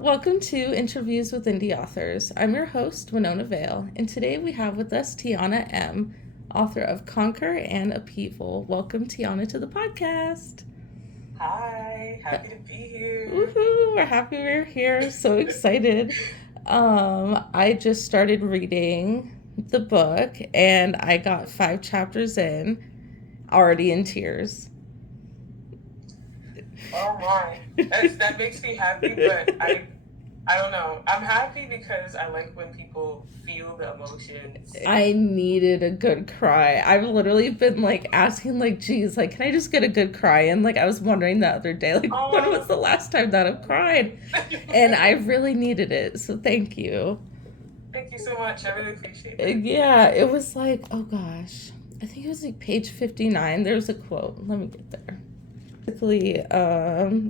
Welcome to Interviews with Indie Authors. I'm your host, Winona Vale, and today we have with us Tiana M, author of Conquer and Upheaval. Welcome, Tiana, to the podcast. Hi, happy to be here. Woohoo! We're happy we're here. So excited. I just started reading the book, and I got 5 chapters in, already in tears. Oh my, that makes me happy, but I don't know. I'm happy because I like when people feel the emotions. I needed a good cry. I've literally been like asking, like, geez, like, can I just get a good cry? And like, I was wondering the other day, like, when was Oh, the last time that I've cried? And I really needed it. So thank you. thank you so much. I really appreciate it. Yeah, it was like, oh gosh, I think it was like page 59. There's a quote. Let me get there. Basically,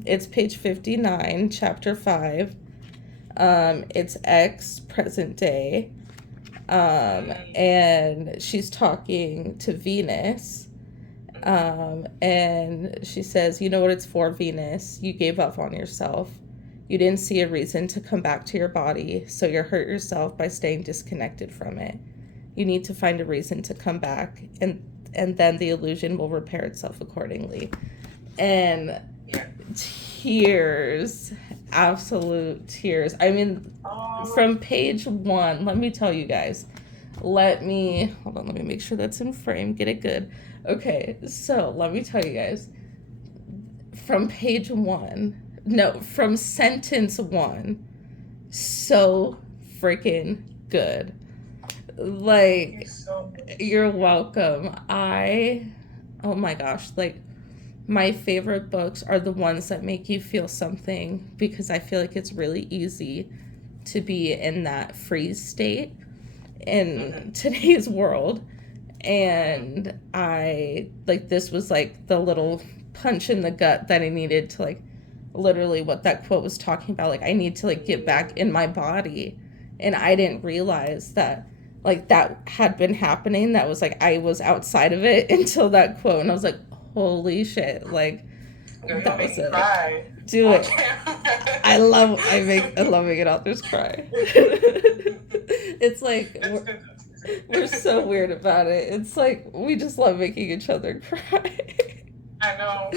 it's page 59, chapter 5. It's X present day. Mm, And she's talking to Venus. And she says, you know what it's for, Venus? You gave up on yourself. You didn't see a reason to come back to your body, so you hurt yourself by staying disconnected from it. You need to find a reason to come back, and then the illusion will repair itself accordingly. And yeah. tears, absolute tears. I mean, Oh, from page 1, let me tell you guys. Let me hold on, let me make sure that's in frame, get it good. Okay, so let me tell you guys, from page 1, no, from sentence 1, so freaking good. thank you Like, so much. you're welcome. Oh my gosh, like, my favorite books are the ones that make you feel something, because I feel like it's really easy to be in that freeze state in Mm-hmm, today's world. mm-hmm. And I like, this was like the little punch in the gut that I needed to, like, literally what that quote was talking about. Like, I need to like get back in my body. And I didn't realize that like that had been happening. That was like, I was outside of it until that quote, and I was like, holy shit, like, Girl, you're gonna that make was me it. cry Do on it. camera. I love making authors cry. It's like That's good. we're so weird about it. It's like we just love making each other cry. I know,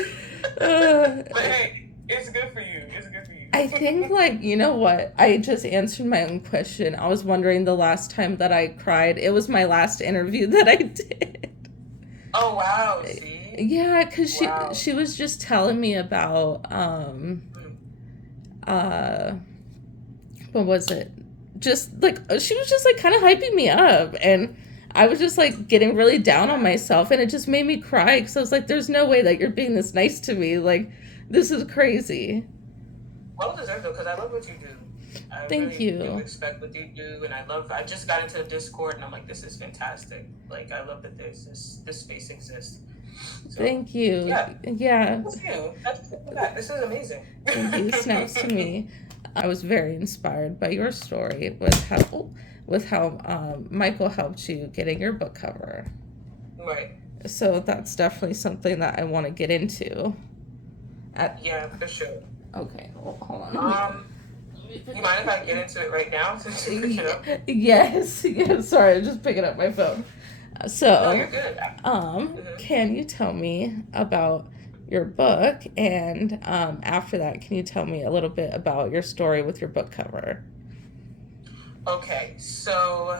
uh, but hey, it's good for you. It's good for I think, you. like, you know what? I just answered my own question. I was wondering the last time that I cried. It was my last interview that I did. Oh wow, see? Yeah, because she Wow. she was just telling me about Mm. uh what was it? Just like, she was just like kind of hyping me up, and I was just like getting really down on Yeah. myself, and it just made me cry because I was like, there's no way that you're being this nice to me. Like, this is crazy. Well deserved though, because I love what you do. I Thank really do you. respect what you do, and I just got into the Discord, and I'm like, this is fantastic. Like, I love that this space exists. So, Thank you. yeah, Yeah, thank you. That. This is amazing. thank you. Snaps to me. I was very inspired by your story with how Michael helped you getting your book cover. Right. So that's definitely something that I want to get into. At Yeah, for sure. Okay, hold on. Um, Let me pick you up mind if I get into it right now since you picked it up? Yes, yes. Sorry, I'm just picking up my phone. No, you're So, good. Mhm. can you tell me about your book? And after that, can you tell me a little bit about your story with your book cover? Okay, so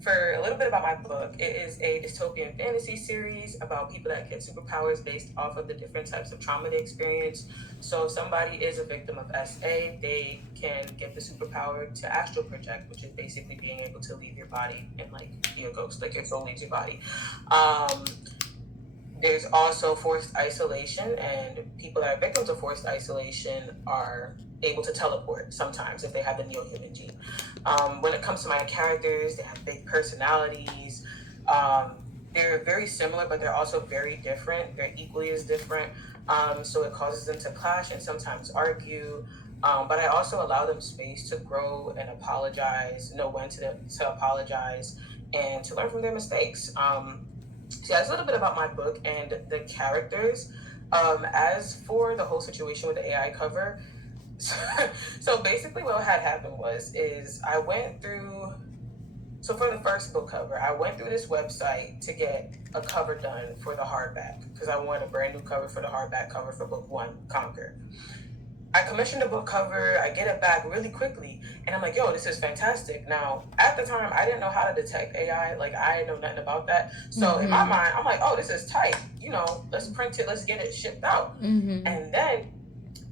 for a little bit about my book, it is a dystopian fantasy series about people that get superpowers based off of the different types of trauma they experience. So, if somebody is a victim of SA, they can get the superpower to astral project, which is basically being able to leave your body and like be a ghost, like your soul leaves your body. Um, there's also forced isolation, and people that are victims of forced isolation are able to teleport sometimes if they have the neo-human gene. When it comes to my characters, they have big personalities. They're very similar, but they're also very different. They're equally as different. So it causes them to clash and sometimes argue. But I also allow them space to grow and apologize, know when to apologize, and to learn from their mistakes. So that's a little bit about my book and the characters. As for the whole situation with the AI cover, So, so basically what had happened is I went through, so for the first book cover, I went through this website to get a cover done for the hardback because I wanted a brand new cover for the hardback cover for book one, Conquer. I commissioned a book cover, I get it back really quickly, and I'm like, yo, this is fantastic. Now, at the time, I didn't know how to detect AI. Like, I didn't know nothing about that. So in my Mm-hmm. mind, I'm like, oh, this is tight. Let's print it, let's get it shipped out. Mm-hmm. And then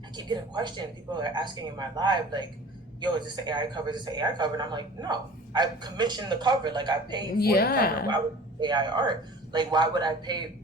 I keep getting questions. People are asking in my live, like, yo, is this an AI cover? Is this an AI cover? And I'm like, no, I commissioned the cover. Like, I paid for the cover. Yeah. Why would AI art? Like, why would I pay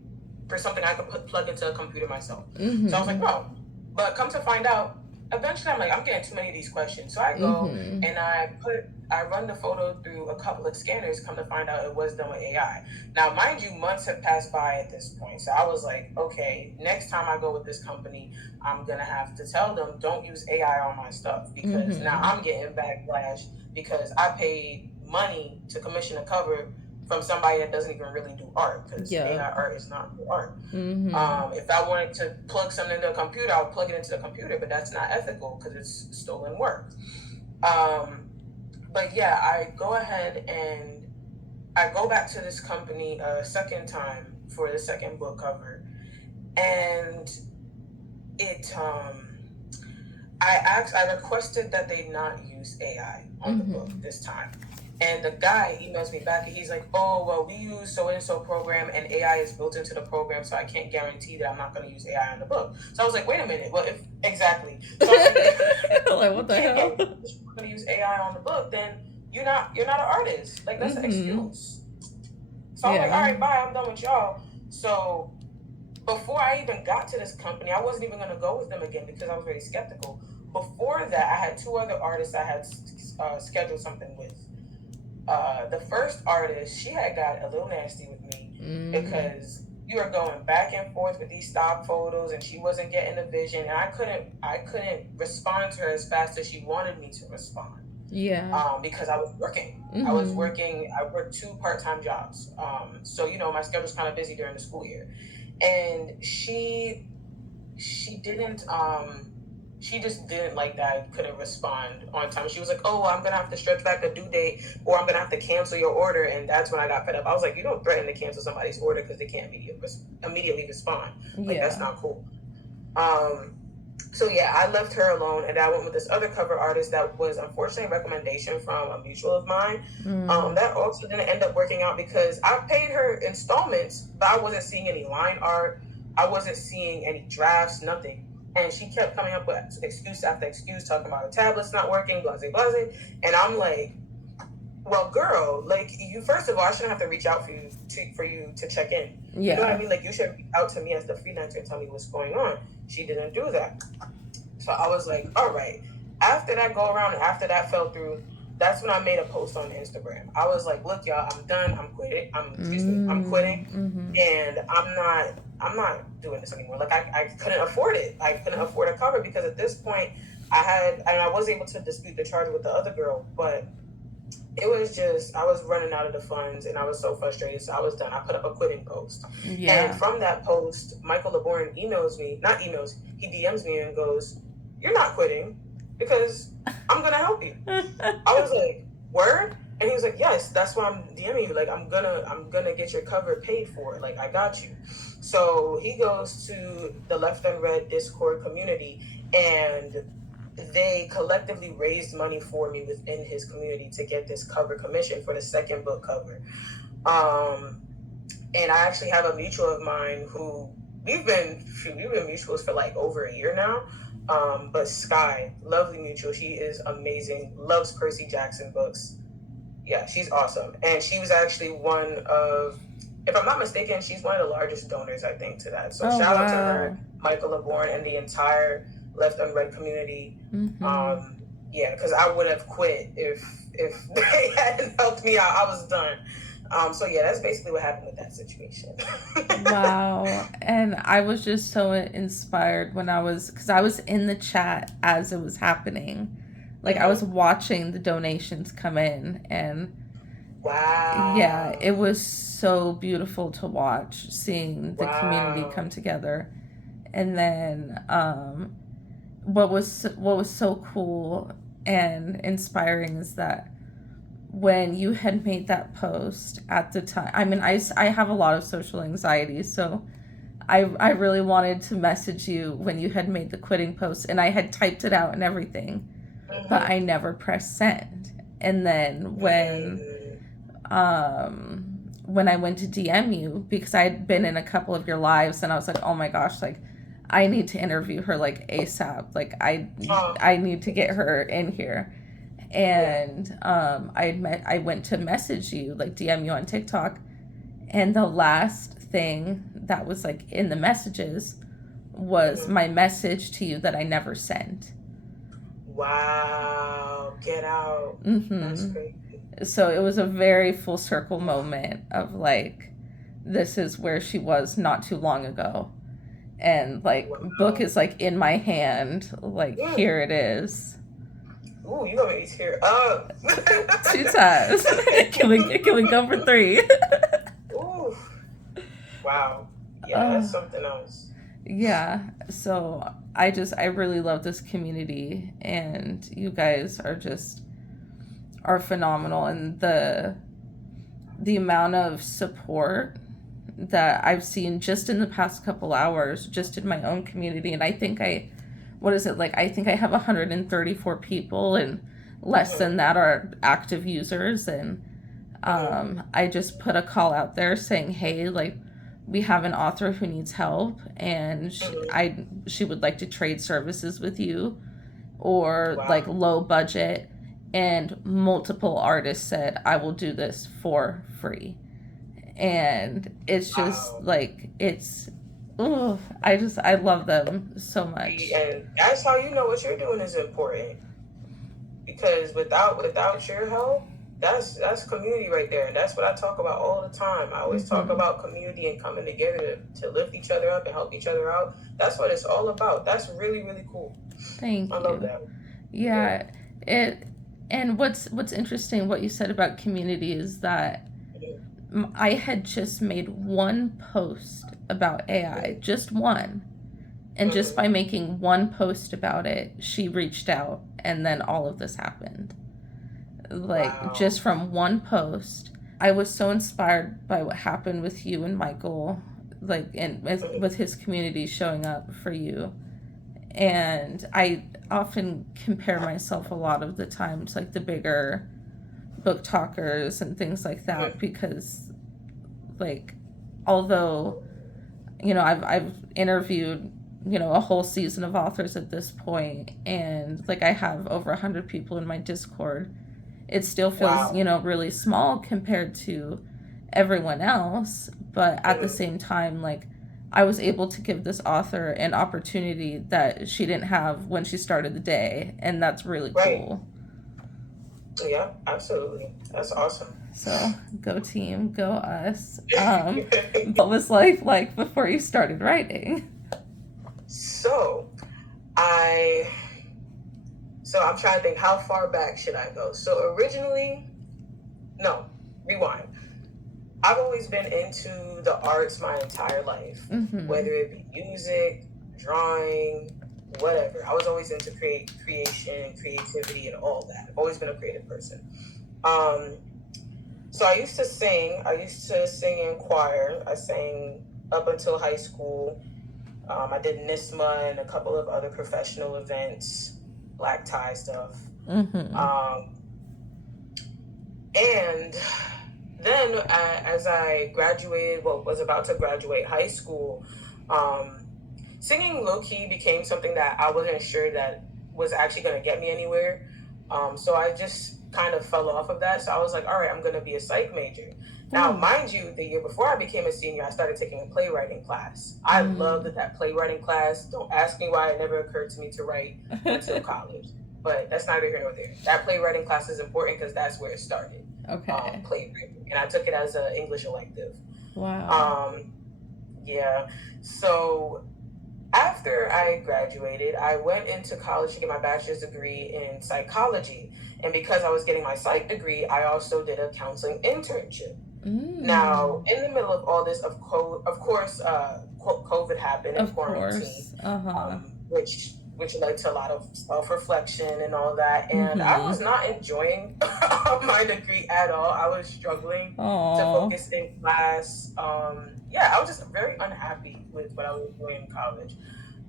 for something I could plug into a computer myself? So I was like, Mm-hmm. no. But come to find out, eventually I'm like, I'm getting too many of these questions. So I go Mm-hmm. and I run the photo through a couple of scanners. Come to find out, it was done with AI. Now, mind you, months have passed by at this point. So I was like, okay, next time I go with this company, I'm gonna have to tell them don't use AI on my stuff because now Mm-hmm. I'm getting backlash because I paid money to commission a cover from somebody that doesn't even really do art because Yep. AI art is not real art. Mm-hmm. If I wanted to plug something into a computer, I would plug it into the computer, but that's not ethical because it's stolen work. Um, but yeah, I go ahead and I go back to this company a second time for the second book cover, and it I requested that they not use AI on the book Mm-hmm. this time. And the guy emails me back and he's like, oh, well, we use so and so program and AI is built into the program, so I can't guarantee that I'm not going to use AI on the book. So I was like, wait a minute. Well, if exactly. So I was like, Like, if what you the can't hell? guarantee that you're going to use AI on the book, then you're not an artist. Like, that's an Mm-hmm. excuse. So I was like, all Yeah. right, bye, I'm done with y'all. So before I even got to this company, I wasn't even going to go with them again because I was very skeptical. Before that, I had two other artists I had scheduled something with. The first artist, she had got a little nasty with me Mm-hmm. because you were going back and forth with these stock photos, and she wasn't getting the vision, and I couldn't respond to her as fast as she wanted me to respond Yeah. because I was working. Mm-hmm. I worked two part-time jobs. So my schedule's kind of busy during the school year, and she didn't she just didn't like that I couldn't respond on time. She was like, oh, I'm gonna have to stretch back the due date or I'm gonna have to cancel your order. And that's when I got fed up. I was like, you don't threaten to cancel somebody's order because they can't immediately respond. Like, that's Yeah. not cool. um so yeah, I left her alone and I went with this other cover artist that was unfortunately a recommendation from a mutual of mine. Mm. That also didn't end up working out because I paid her installments, but I wasn't seeing any line art. I wasn't seeing any drafts, nothing. And she kept coming up with excuse after excuse, talking about her tablets not working, blase, blase. And I'm like, well, girl, like, you, first of all, I shouldn't have to reach out for you to check in. You know what I Yeah. mean? Like, you should reach out to me as the freelancer and tell me what's going on. She didn't do that. So I was like, all right. After that go around and after that fell through, that's when I made a post on Instagram. I was like, look, y'all, I'm done. I'm quitting. I'm quitting, Mm-hmm. and I'm not doing this anymore. Like, I couldn't afford it. I couldn't afford a cover because at this point I was able to dispute the charge with the other girl, but it was just I was running out of the funds and I was so frustrated. So I was done. I put up a quitting post. And Yeah. from that post, Michael LeBourne emails me, not emails, he DMs me and goes, you're not quitting because I'm gonna help you. I was like, word? And he was like, yes, that's why I'm DMing you. Like, I'm gonna get your cover paid for. Like, I got you. So he goes to the Left Unread Discord community and they collectively raised money for me within his community to get this cover commission for the second book cover. Um, and I actually have a mutual of mine who we've been mutuals for like over a year now. But Sky, lovely mutual, she is amazing. Loves Percy Jackson books. Yeah, she's awesome, and she was actually one of, if I'm not mistaken, she's one of the largest donors, I think, to that. So Oh shout out to her, wow. Michael LeBourne, and the entire Left Unread community. Mm-hmm. Um, yeah, because I would have quit if they hadn't helped me out. I was done. So yeah, that's basically what happened with that situation. Wow. And I was just so inspired when because I was in the chat as it was happening. Like, I was Mhm. watching the donations come in, and yeah, Wow. it was so beautiful to watch seeing the community Wow. come together. And then what was so cool and inspiring is that when you had made that post at the time, I mean, I have a lot of social anxiety, so I really wanted to message you when you had made the quitting post, and I had typed it out and everything, but Mm-hmm. I never pressed send. And then when I went to DM you, because I had been in a couple of your lives, and I was like, oh my gosh, like I need to interview her like ASAP. Like Oh, I need to get her in here. yeah. And I went to message you, like DM you on TikTok, and the last thing that was like in the messages was Mm-hmm. my message to you that I never sent. Wow. Get out. That's Mm-hmm. crazy. So it was a very full circle moment of like, this is where she was not too long ago. And like, book Wow. is like in my hand, like, Mm. here it is. Ooh, you gonna make me tear up. Two times. Can we go for three? Ooh. Wow. Yeah, uh, that's something else. yeah. So I really love this community, and you guys are phenomenal, and the amount of support that I've seen just in the past couple hours, just in my own community. And I think what is it like? I think I have 134 people, and less Mm-hmm. than that are active users. And Mm-hmm. I just put a call out there saying, hey, like, we have an author who needs help, and Mm-hmm. she would like to trade services with you, or Wow. like low budget. And multiple artists said, I will do this for free. And it's just Wow. like, I love them so See, much. and that's how you know what you're doing is important. Because without your help, that's community right there. And that's what I talk about all the time. I always talk Hmm. about community and coming together to lift each other up and help each other out. That's what it's all about. That's really, really cool. I Thank love you. that. Yeah. Yeah, it and what's interesting what you said about community is that I had just made one post about AI, just one. And just Mm-hmm. by making one post about it, she reached out, and then all of this happened. Like, Wow. just from one post. I was so inspired by what happened with you and Michael, like, and Mm-hmm. with his community showing up for you. And I often compare myself a lot of the times, like the bigger book talkers and things like that, Mm-hmm. because, like, although, I've interviewed, a whole season of authors at this point, and like I have over 100 people in my Discord, it still feels, Wow. really small compared to everyone else. But at the Mm-hmm. same time, like, I was able to give this author an opportunity that she didn't have when she started the day, and that's really Right. cool. Yeah, absolutely. That's awesome. So go team, go us. What was life like before you started writing? so I so I'm trying to think how far back should I go? So originally, no, rewind. I've always been into the arts my entire life, Mm-hmm. whether it be music, drawing, whatever. I was always into creation, creativity, and all that. I've always been a creative person. Um, so I used to sing. I used to sing in choir. I sang up until high school. I did NISMA and a couple of other professional events, black tie stuff. Mm-hmm. Um, and then as I graduated, well, was about to graduate high school, um, singing low key became something that I wasn't sure that was actually going to get me anywhere. So I just kind of fell off of that. So I was like, all right, I'm going to be a psych major. Now, Ooh. mind you, the year before I became a senior, I started taking a playwriting class. I loved Mm. that playwriting class. Don't ask me why it never occurred to me to write until college, but that's neither here nor there. That playwriting class is important because that's where it started, Okay. playwriting, and I took it as an English elective. Wow. Um, yeah. So after I graduated, I went into college to get my bachelor's degree in psychology. And because I was getting my psych degree, I also did a counseling internship. Now, Mm. in the middle of all this, of course, COVID happened and Of quarantine, course. Uh-huh. which which led to a lot of self-reflection and all that. And I Mm-hmm. was not enjoying my degree at all. I was struggling to Oh. focus in class. Yeah, I was just very unhappy with what I was doing in college.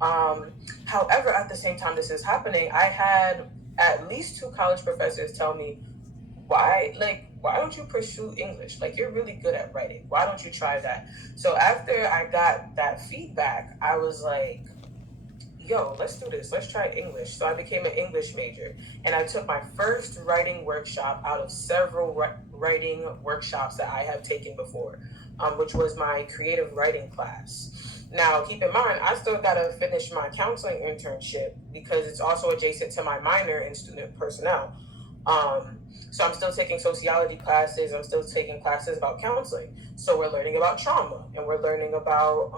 Um, However, at the same time this is happening, I had at least two college professors tell me, why don't you pursue English? Like, you're really good at writing. Why don't you try that? So after I got that feedback, I was like, yo, let's do this. Let's try English. So I became an English major, and I took my first writing workshop out of several writing workshops that I have taken before, which was my creative writing class. Now, keep in mind, I still got to finish my counseling internship because it's also adjacent to my minor in student personnel. Um, so I'm still taking sociology classes. I'm still taking classes about counseling. So we're learning about trauma, and we're learning about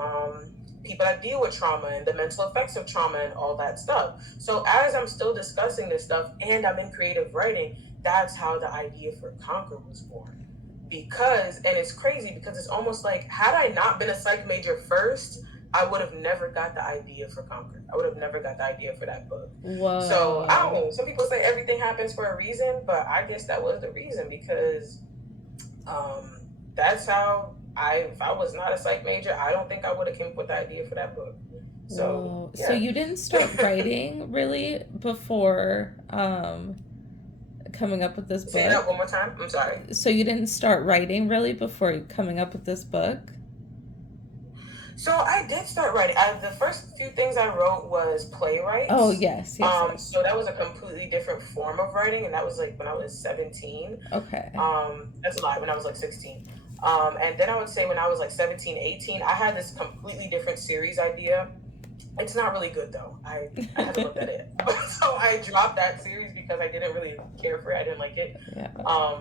people that deal with trauma and the mental effects of trauma and all that stuff. So as I'm still discussing this stuff and I'm in creative writing, that's how the idea for Conquer was born. And it's crazy because it's almost like, had I not been a psych major first, I would have never got the idea for Conquer. I would have never got the idea for that book. So I don't Whoa. know. Some people say everything happens for a reason, but I guess that was the reason because um, that's how if I was not a psych major, I don't think I would have came up with the idea for that book. So Whoa. So yeah. you didn't start writing really before coming up with this Say that book? one more time. I'm sorry. So you didn't start writing really before coming up with this book? So I did start writing. The first few things I wrote was Oh, playwrights. yes, yes, yes. So that was a completely different form of writing, and that was like when I was 17. Okay. That's a lie, when I was like 16. And then I would say when I was like 17, 18, I had this completely different series idea. It's not really good though. I had to look at it. So I dropped that series because I didn't really care for it. I didn't like it. Yeah.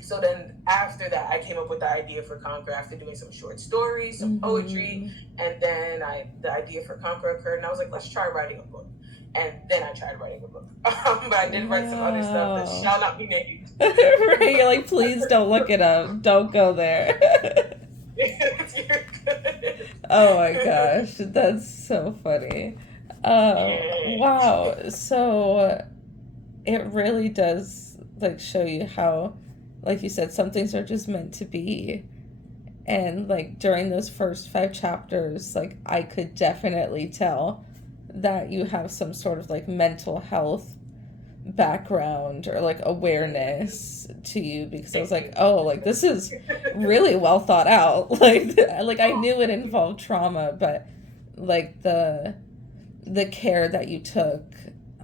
So then after that, I came up with the idea for Conquer after doing some short stories, some poetry, and then the idea for Conquer occurred, and I was like, let's try writing a book. And then I tried writing a book. But I did write some other stuff that shall not be named. Right, you're like, please don't look it up. Don't go there. You're good. Oh my gosh, that's so funny. Wow. So it really does like show you how, like you said, some things are just meant to be. And like during those first 5 chapters, like I could definitely tell that you have some sort of like mental health background or like awareness to you because I was like, oh, like this is really well thought out. Like I knew it involved trauma, but like the care that you took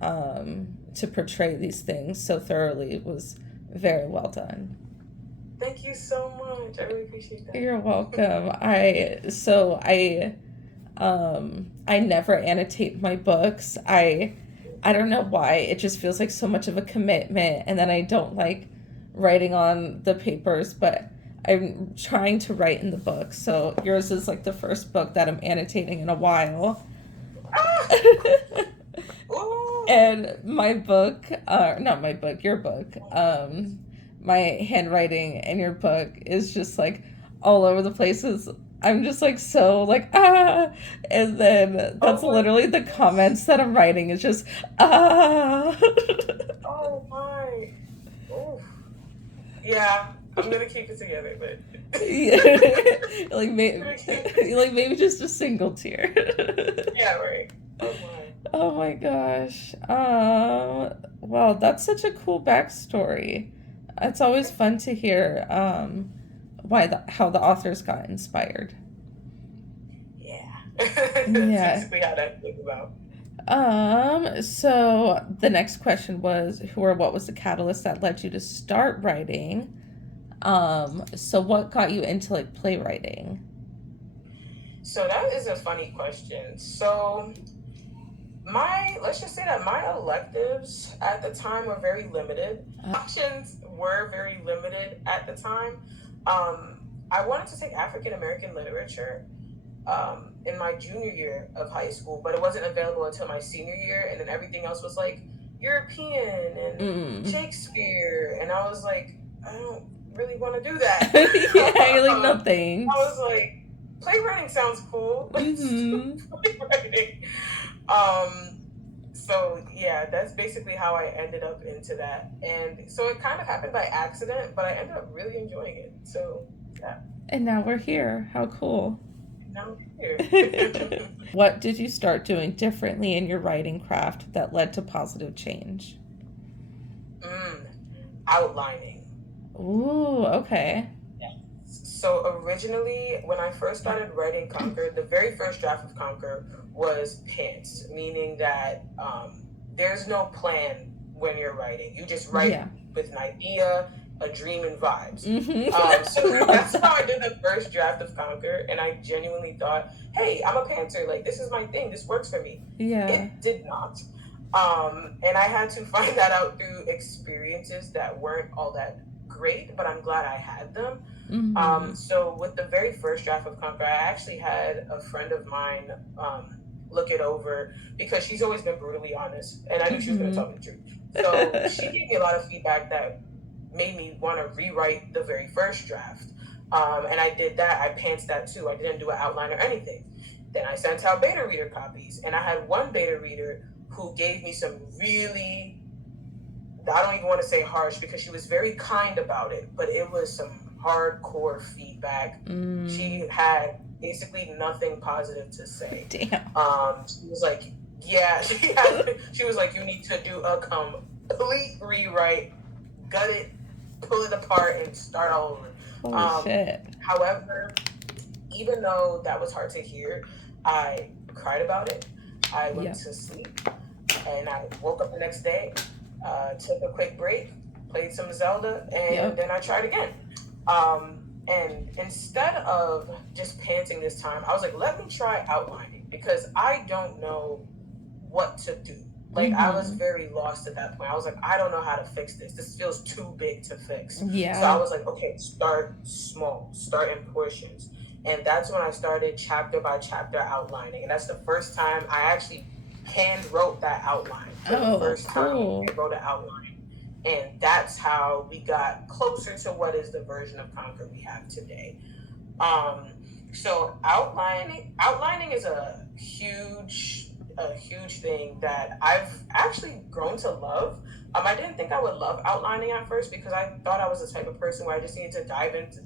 to portray these things so thoroughly was very well done. Thank you so much. I really appreciate that. You're welcome. I never annotate my books. I don't know why. It just feels like so much of a commitment, and then I don't like writing on the papers, but I'm trying to write in the book. So yours is like the first book that I'm annotating in a while. Ah! Ooh. And my book, not my book, your book, my handwriting in your book is just like all over the places. I'm just like so like and then that's Oh my literally the goodness. comments that I'm writing is just Oh my. Oof. Yeah, I'm gonna keep it together, but like maybe just a single tear. yeah, right. Oh my. Oh my gosh. Wow, that's such a cool backstory. It's always fun to hear how the authors got inspired. Yeah. That's Yeah. basically how that came about. So the next question was who or what was the catalyst that led you to start writing? So what got you into like playwriting? So that is a funny question. So let's just say that my electives at the time were very limited. Options were very limited at the time. I wanted to take African American literature in my junior year of high school, but it wasn't available until my senior year, and then everything else was like European and Shakespeare, and I was like, I don't really want to do that. Yeah, you're like, no thanks. I was like, playwriting sounds cool. Let's do playwriting. So yeah, that's basically how I ended up into that. And so it kind of happened by accident, but I ended up really enjoying it. So yeah, And now we're here. How cool. now I'm here. What did you start doing differently in your writing craft that led to positive change? mm, Outlining. Ooh, okay. So originally, when I first started writing Conquer, the very first draft of Conquer was pants, meaning that there's no plan when you're writing. You just write Yeah. with an idea, a dream, and vibes. So Love that's how I that. did the first draft of Conquer, and I genuinely thought, "Hey, I'm a pantser. Like this is my thing. This works for me." Yeah. It did not, and I had to find that out through experiences that weren't all that great, but I'm glad I had them. Mm-hmm. So with the very first draft of Conquer, I actually had a friend of mine look it over because she's always been brutally honest, and I knew she was going to Mm-hmm. tell me the truth. So she gave me a lot of feedback that made me want to rewrite the very first draft. And I did that. I pants that too. I didn't do an outline or anything. Then I sent out beta reader copies, and I had one beta reader who gave me some really, I don't even want to say harsh because she was very kind about it, but it was some hardcore feedback. Mm. She had basically nothing positive to say. Damn. She was like, yeah, she was like, you need to do a complete rewrite, gut it, pull it apart, and start all over. Holy shit. However, even though that was hard to hear, I cried about it. I went Yeah. to sleep and I woke up the next day, took a quick break, played some Zelda, and Yep. then I tried again. And instead of just panting this time, I was like, let me try outlining because I don't know what to do. Like, I was Mm-hmm. very lost at that point. I was like, I don't know how to fix this. This feels too big to fix. So I Yeah. was like, okay, start small, start in portions. And that's when I started chapter by chapter outlining. And that's the first time I actually hand wrote that outline for the Oh, first time. cool. I wrote an outline. And that's how we got closer to what is the version of Conquer we have today. Um, so outlining is a huge thing that I've actually grown to love. I didn't think I would love outlining at first because I thought I was the type of person where I just needed to dive into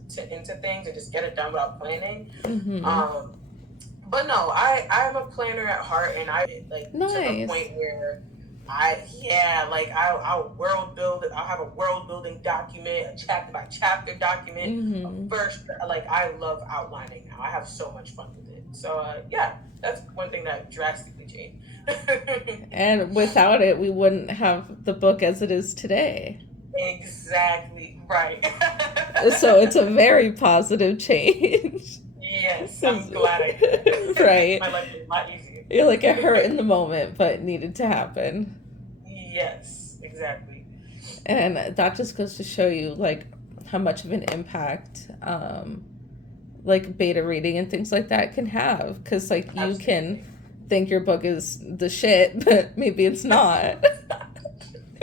things and just get it done without planning. Mm-hmm. Um, but no, I'm a planner at heart, and I like to the Nice. point where I'll world build it. I'll have a world building document, a chapter by chapter document, a Mm-hmm. first. Like I love outlining now. I have so much fun with it. So yeah, that's one thing that drastically changed. And without it, we wouldn't have the book as it is today. Exactly right. So it's a very positive change. Yes, 'Cause- I'm glad I did it. right. My life is a lot easier. You're like, it hurt in the moment, but needed to happen. Yes, exactly. And that just goes to show you, like, how much of an impact, like, beta reading and things like that can have. Because, like, you can Absolutely. think your book is the shit, but maybe it's not.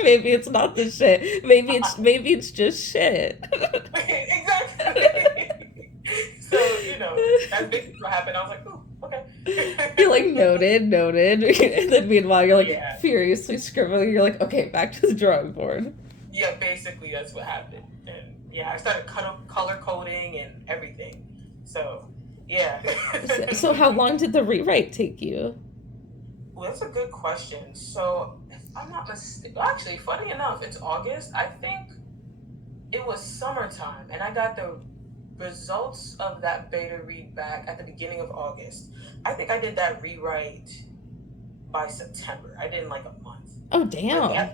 Maybe it's not the shit. Maybe it's just shit. Exactly. So, that's basically what happened. I was like, ooh, You're like okay. noted, and then meanwhile you're like Yeah. furiously scribbling. You're like, okay, back to the drawing board. Yeah, basically that's what happened. And yeah, I started color coding and everything. So, yeah. So how long did the rewrite take you? Well, that's a good question. So, if I'm not mistaken, actually, funny enough, it's August. I think it was summertime, and I got the results of that beta read back at the beginning of August. I think I did that rewrite by September. I did in like a month. Oh Like damn.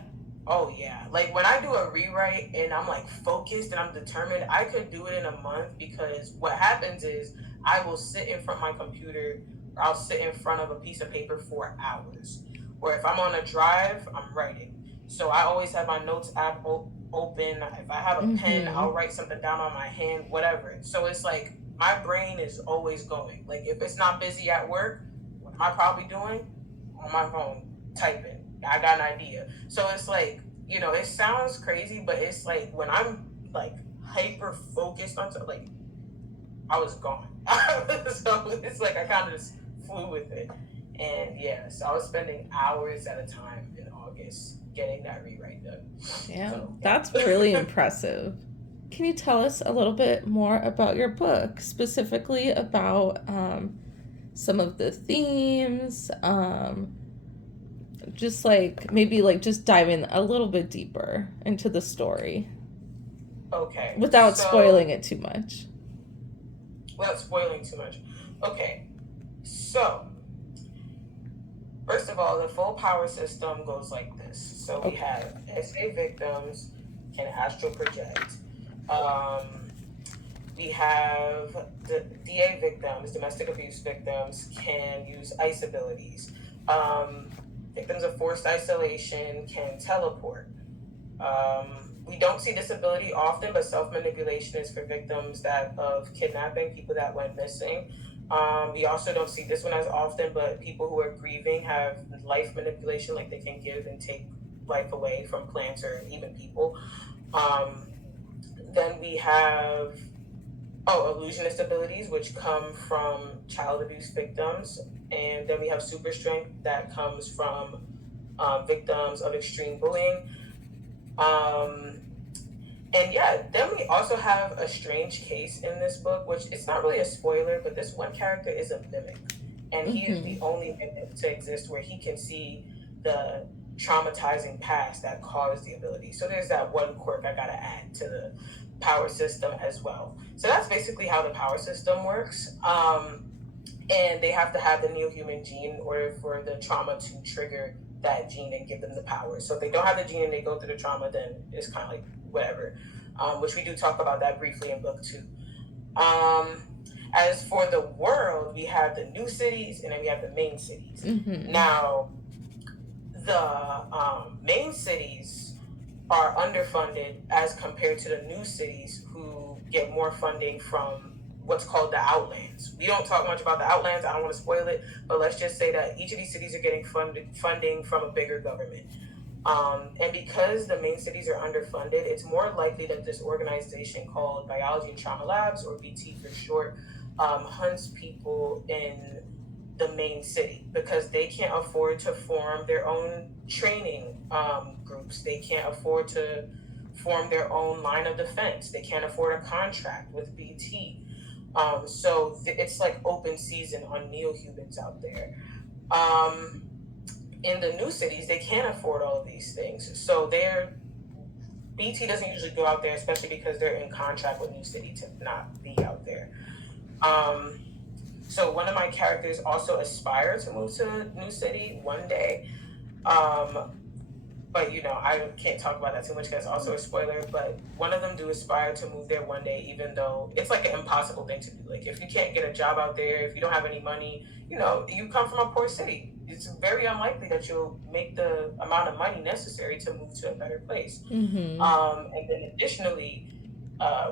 oh yeah. Like when I do a rewrite and I'm like focused and I'm determined, I could do it in a month because what happens is I will sit in front of my computer or I'll sit in front of a piece of paper for hours. Or if I'm on a drive, I'm writing. So I always have my notes app open. If I have a pen, Mm-hmm. I'll write something down on my hand, whatever. So it's like my brain is always going. Like if it's not busy at work, what am I probably doing? On my phone, typing. I got an idea. So it's like, it sounds crazy, but it's like when I'm like hyper focused on something, like I was gone. So it's like I kind of just flew with it. And yeah, so I was spending hours at a time in August getting that rewrite done. Damn, So that's really yeah. impressive. Can you tell us a little bit more about your book, specifically about some of the themes? Just like maybe like just dive in a little bit deeper into the story Okay, without spoiling so it too much. without spoiling too much. Okay, so first of all, the full power system goes like this. So we Okay. have SA victims can astral project. Um, we have the DA victims, domestic abuse victims, can use ice abilities. Um, Victims of forced isolation can teleport. We don't see this ability often, but self manipulation is for victims that of kidnapping, people that went missing. We also don't see this one as often, but people who are grieving have life manipulation, like they can give and take life away from plants or even people. Um, then we have illusionist abilities, which come from child abuse victims, and then we have super strength that comes from victims of extreme bullying. Um, And yeah, then we also have a strange case in this book, which it's not really a spoiler, but this one character is a mimic. And he is Mm-hmm. the only mimic to exist where he can see the traumatizing past that caused the ability. So there's that one quirk I gotta add to the power system as well. So that's basically how the power system works. And they have to have the neo-human gene in order for the trauma to trigger that gene and give them the power. So if they don't have the gene and they go through the trauma, then it's kind of like whatever. Which we do talk about that briefly in book 2. Um, as for the world, we have the new cities and then we have the main cities. Mm-hmm. Now, the main cities are underfunded as compared to the new cities who get more funding from what's called the outlands. We don't talk much about the outlands. I don't want to spoil it, but let's just say that each of these cities are getting funding from a bigger government. And because the main cities are underfunded, it's more likely that this organization called Biology and Trauma Labs, or BT for short, hunts people in the main city because they can't afford to form their own training groups. They can't afford to form their own line of defense. They can't afford a contract with BT. It's like open season on neo-humans out there. Um, in the new cities, they can't afford all of these things. So BT doesn't usually go out there, especially because they're in contract with New City to not be out there. Um, so one of my characters also aspire to move to New City one day. Um, but I can't talk about that too much because it's also a spoiler. But one of them do aspire to move there one day, even though it's like an impossible thing to do. Like if you can't get a job out there, if you don't have any money, you come from a poor city. It's very unlikely that you'll make the amount of money necessary to move to a better place. Mm-hmm. And then additionally,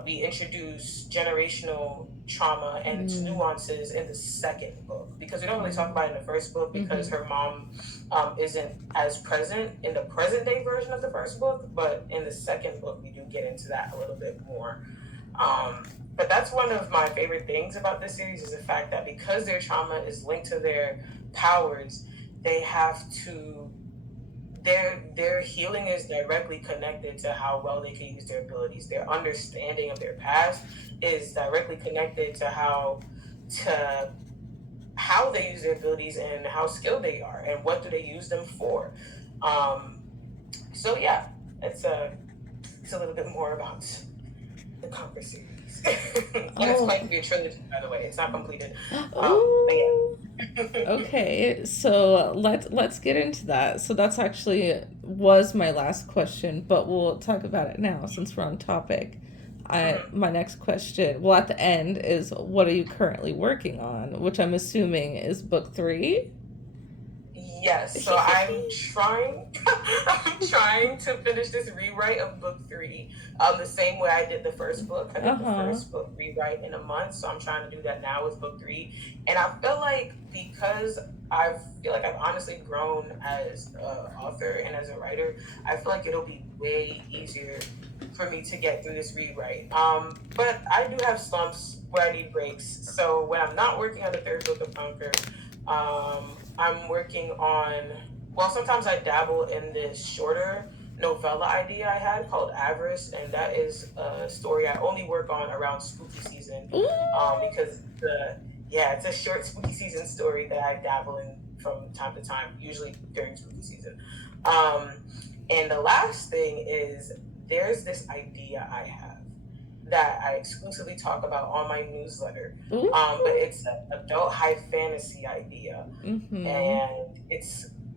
we introduce generational trauma and its Mm-hmm. nuances in the second book because we don't really talk about it in the first book because Mm-hmm. her mom isn't as present in the present day version of the first book, but in the second book we do get into that a little bit more. But that's one of my favorite things about this series is the fact that because their trauma is linked to their powers, they have to their healing is directly connected to how well they can use their abilities. Their understanding of their past is directly connected to how they use their abilities and how skilled they are and what do they use them for. Um, so yeah, it's a little bit more about the Conquer series, and it's Oh. planned to be a trilogy, by the way. It's not completed, but Ooh. yeah. Okay, so let's get into that. So that's actually was my last question, but we'll talk about it now since we're on topic. I Mhm. my next question, well at the end is what are you currently working on, which I'm assuming is book 3? Yes, so I'm trying I'm trying to finish this rewrite of book 3 the same way I did the first book. I did the Uh-huh. first book rewrite in a month, so I'm trying to do that now with book 3. And I feel like because I feel like I've honestly grown as an author and as a writer, I feel like it'll be way easier for me to get through this rewrite. But I do have slumps where I need breaks. So when I'm not working on the third book of Conquer, I'm working on, well, sometimes I dabble in this shorter novella idea I had called Avarice, and that is a story I only work on around spooky season, Ooh. because yeah, it's a short spooky season story that I dabble in from time to time, usually during spooky season. Um, and the last thing is there's this idea I have that I exclusively talk about on my newsletter. Ooh. But it's an adult high fantasy idea, Mm-hmm. and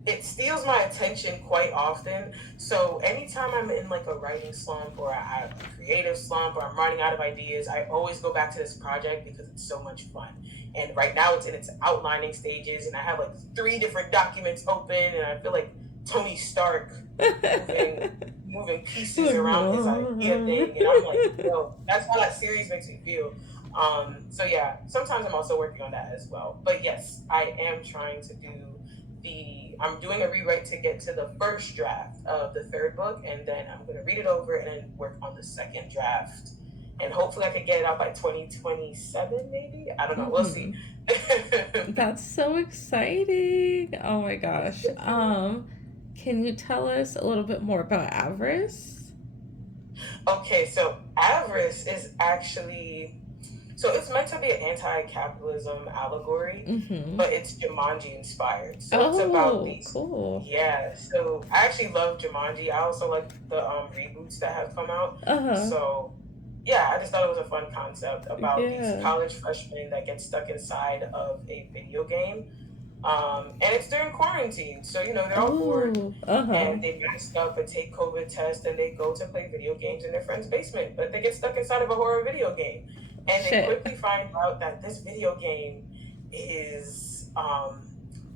it steals my attention quite often. So anytime I'm in like a writing slump or a creative slump or I'm running out of ideas, I always go back to this project because it's so much fun. And right now it's in its outlining stages, and I have like 3 different documents open, and I feel like Tony Stark moving moving pieces around his idea thing, and I'm like, yo, that's how that series makes me feel. So yeah, sometimes I'm also working on that as well. But yes, I am trying to do I'm doing a rewrite to get to the first draft of the third book, and then I'm going to read it over and then work on the second draft. And hopefully I could get it out by 2027, maybe? I don't know. We'll see. That's so exciting. Oh my gosh. Can you tell us a little bit more about Avarice? Okay, so Avarice is actually, so it's meant to be an anti-capitalism allegory, Mm-hmm. but it's Jumanji inspired. So it's about Oh, these. cool. Yeah, so I actually love Jumanji. I also like the reboots that have come out. Uh-huh. So yeah, I just thought it was a fun concept about these Yeah. college freshmen that get stuck inside of a video game. And it's during quarantine, so they're all bored, Oh, uh-huh. and they mask up and take COVID tests, and they go to play video games in their friend's basement, but they get stuck inside of a horror video game, and they Shit. quickly find out that this video game is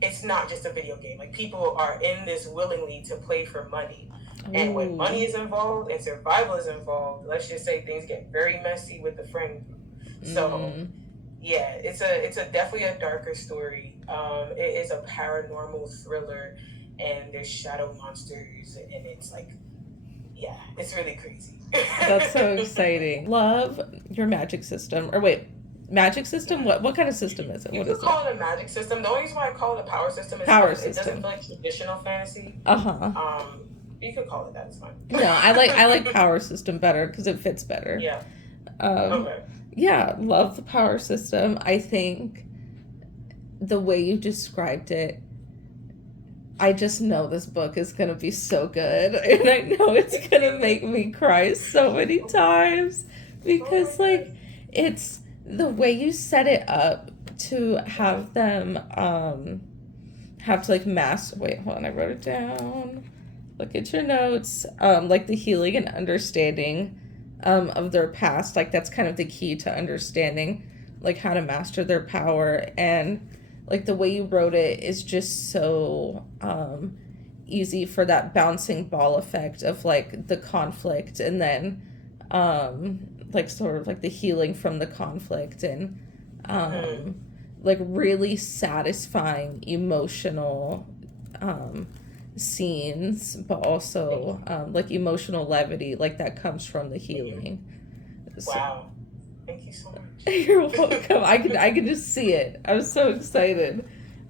it's not just a video game. Like, people are in this willingly to play for money. And when Ooh. money is involved and survival is involved, let's just say things get very messy with the friend group. So Mm. yeah, it's a definitely a darker story. It is a paranormal thriller, and there's shadow monsters, and it's like, yeah, it's really crazy. That's so exciting. Love your magic system. Or wait, magic system? What kind of system is it? You What could is it? call it a magic system. The only reason why I call it a power system is Power because it doesn't system. feel like traditional fantasy. Uh-huh. You could call it that. It's fine. No, I like power system better because it fits better. Yeah. Um, Okay. yeah, love the power system. I think the way you described it, I just know this book is gonna be so good, and I know it's gonna make me cry so many times because, Oh my like, it's the way you set it up to have them have to like master. Wait, hold on, I wrote it down. Look at your notes. Like the healing and understanding of their past. Like that's kind of the key to understanding like how to master their power, and like the way you wrote it is just so easy for that bouncing ball effect of like the conflict, and then like sort of like the healing from the conflict, and God. um like really satisfying emotional um scenes, but Thank also you. like emotional levity like that comes from the healing. So Wow. Thank you so much. you're welcome. I can just see it. I'm so excited.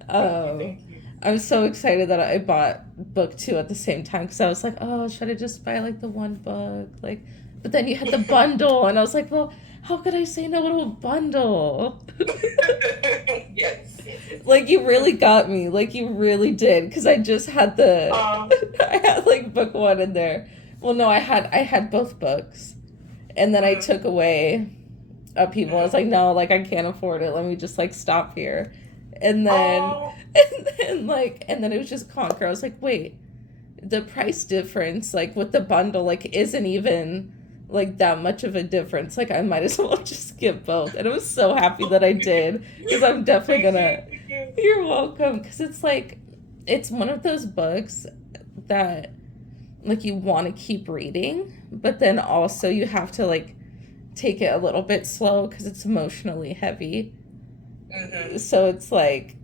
Thank you. um Thank you. I'm so excited that I bought book two at the same time because I was like, oh, should I just buy like the one book? Like, but then you had the bundle, and I was like, well, how could I say no to a bundle? Yes. Yes. Yes. Like, you really got me. Like, you really did. Because I just had the, Um. I had like book one in there. Well, no, I had both books, and then I Mhm. took away upheaval. I was Mhm. like, no, like I can't afford it. Let me just like stop here, and then, Oh. and then it was just Conquer. I was like, wait, the price difference like with the bundle like isn't even like that much of a difference. Like I might as well just get both, and I was so happy that I did because I'm definitely Thank you. gonna. Thank you. You're welcome, because it's like it's one of those books that like you want to keep reading, but then also you have to like take it a little bit slow because it's emotionally heavy. Mhm. So it's like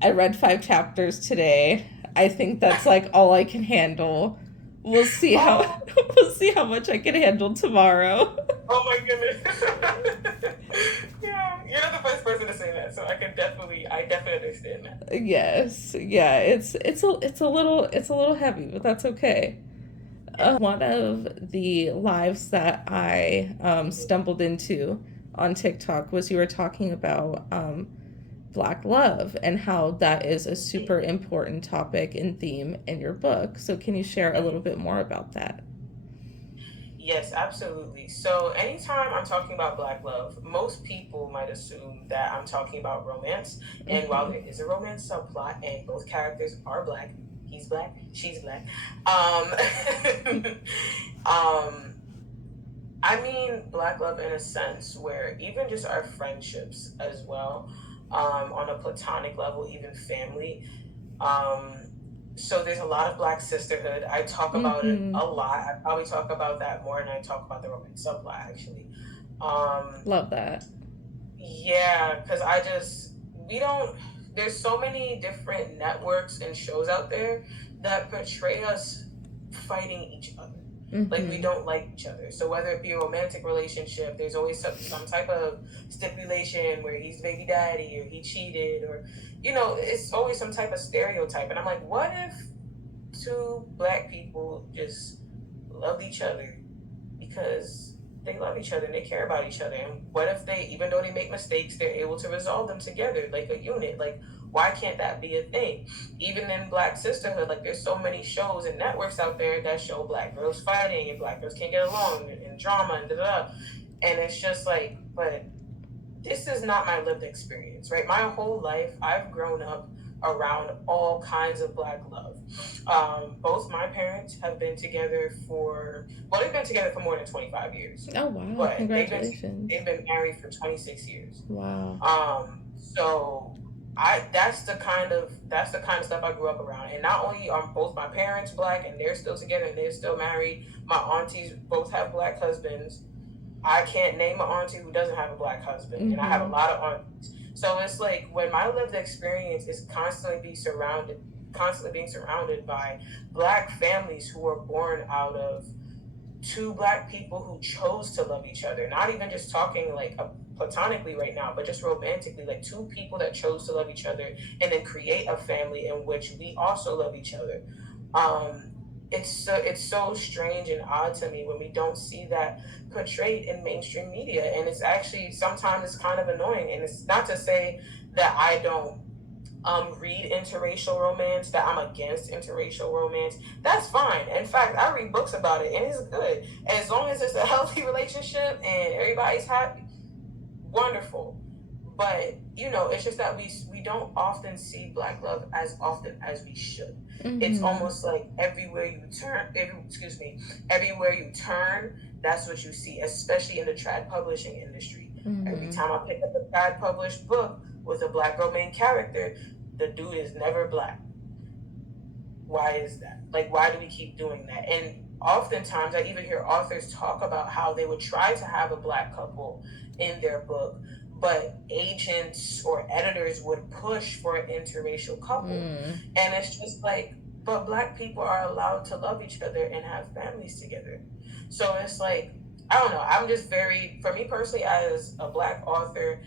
I read 5 chapters today. I think that's like all I can handle. We'll see how Oh. we'll see how much I can handle tomorrow. Oh my goodness. Yeah. You're not the first person to say that, so I definitely understand that. Yes, yeah, it's a little heavy, but that's okay. One of the lives that I stumbled into on TikTok was you were talking about Black love and how that is a super important topic and theme in your book. So, can you share a little bit more about that? Yes, absolutely. So, anytime I'm talking about Black love, most people might assume that I'm talking about romance. And while Mm-hmm. there is a romance subplot and both characters are Black, he's Black, she's Black. Um, I mean, Black love in a sense where even just our friendships as well, on a platonic level, even family. Um, so there's a lot of Black sisterhood. I talk about it Mm-hmm. a lot. I probably talk about that more than I talk about the romance subplot, actually. Um, Love that. yeah, because we don't, there's so many different networks and shows out there that portray us fighting each other. Like we Mm-hmm. don't like each other. So whether it be a romantic relationship, there's always some type of stipulation where he's baby daddy or he cheated or, it's always some type of stereotype. And I'm like, what if two Black people just loved each other because they love each other and they care about each other? And what if they, even though they make mistakes, they're able to resolve them together like a unit? Like, why can't that be a thing? Even in Black sisterhood, like there's so many shows and networks out there that show Black girls fighting and Black girls can't get along and drama and da da da. And it's just like, but this is not my lived experience, right? My whole life, I've grown up around all kinds of Black love. Both my parents have been together they've been together for more than 25 years, Oh, wow. but Congratulations. they've been married for 26 years. Wow. So that's the kind of stuff I grew up around. And not only are both my parents Black and they're still together and they're still married, my aunties both have Black husbands. I can't name an auntie who doesn't have a Black husband, and I have a Mm-hmm. lot of aunties. So it's like when my lived experience is constantly being surrounded by Black families who were born out of two Black people who chose to love each other. Not even just talking like platonically right now, but just romantically, like two people that chose to love each other and then create a family in which we also love each other. Um, it's so strange and odd to me when we don't see that portrayed in mainstream media, and it's actually sometimes it's kind of annoying. And it's not to say that I don't read interracial romance, that I'm against interracial romance. That's fine. In fact, I read books about it and it's good. As long as it's a healthy relationship and everybody's happy, wonderful. But it's just that we don't often see Black love as often as we should. It's Mm-hmm. almost like everywhere you turn, that's what you see, especially in the trad publishing industry. Every Mm-hmm. time I pick up a trad published book with a Black girl main character, the dude is never Black. Why is that? Like, why do we keep doing that? And oftentimes, I even hear authors talk about how they would try to have a Black couple in their book, but agents or editors would push for an interracial couple. Mm. And it's just like, but Black people are allowed to love each other and have families together. So it's like, I don't know. I'm just for me personally, as a Black author,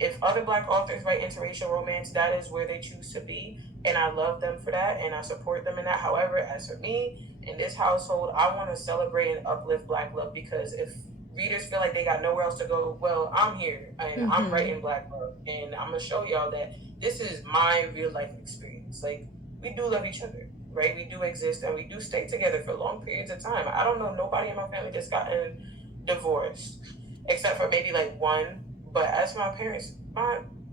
if other Black authors write interracial romance, that is where they choose to be. And I love them for that and I support them in that. However, as for me, in this household, I want to celebrate and uplift Black love, because if readers feel like they got nowhere else to go, well, I'm here and I'm Mm-hmm. writing Black love. And I'm going to show y'all that this is my real life experience. Like, we do love each other, right? We do exist and we do stay together for long periods of time. I don't know nobody in my family that's gotten divorced, except for maybe like one. But as for my parents,